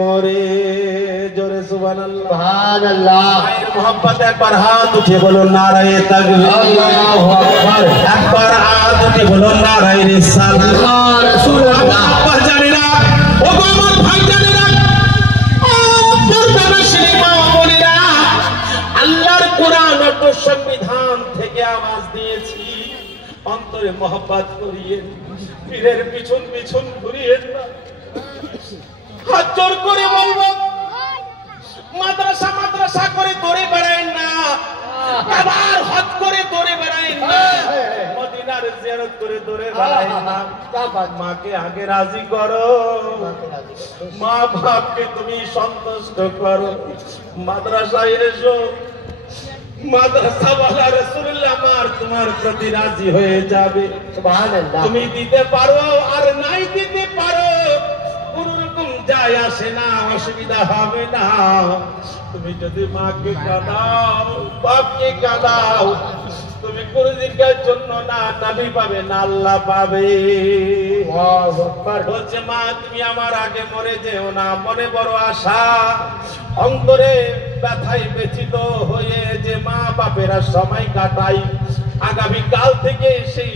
মরে জোরে সুবহানাল্লাহ সুবহানাল্লাহ মায়ের मोहब्बत একবার হাত উঠে বলুন নারায়ে তাকবীর আল্লাহু আকবার একবার হাত উঠে বলুন নারায়ে রিসালাত ইয়া রাসূলুল্লাহ আব্বা জানেনা ও আমার ভাই জানেনা ও পর্দানা সিনেমা বলিরা আল্লাহর কোরআন ও সংবিধান থেকে আওয়াজ দিয়েছি অন্তরে मोहब्बत করিয়ে পীরের পিছন পিছন ঘুরিয়ে হাত জোর করে বলবো মাদ্রাসা মাদ্রাসা করে দৌড়ে বেড়ায় না আবার হজ করে দৌড়ে বেড়ায় না মদিনার জিয়ারত করে দৌড়ে বেড়ায় না মাকে আগে রাজি করো মা বাপকে তুমি সন্তুষ্ট করো মাদ্রাসায় এসো মাদ্রাসাওয়ালা রাসূলুল্লাহ আমার তোমার প্রতি রাজি হয়ে যাবে সুবহানাল্লাহ তুমি দিতে পারো আর নাই দিতে পারো কোনো রকম যায় আসে না অসুবিধা হবে না তুমি যদি মাকে কাঁদাও বাপকে কাঁদাও তুমি কোনদিনকার জন্য না নবী পাবে না আল্লাহ পাবে আল্লাহু আকবার বলছে মা তুমি আমার আগে মরে যেও না মনে বড় আশা অন্তরে ব্যথায় ব্যথিত হয়ে যে মা বাপেরা সময় কাটাই আগামী কাল থেকে সেই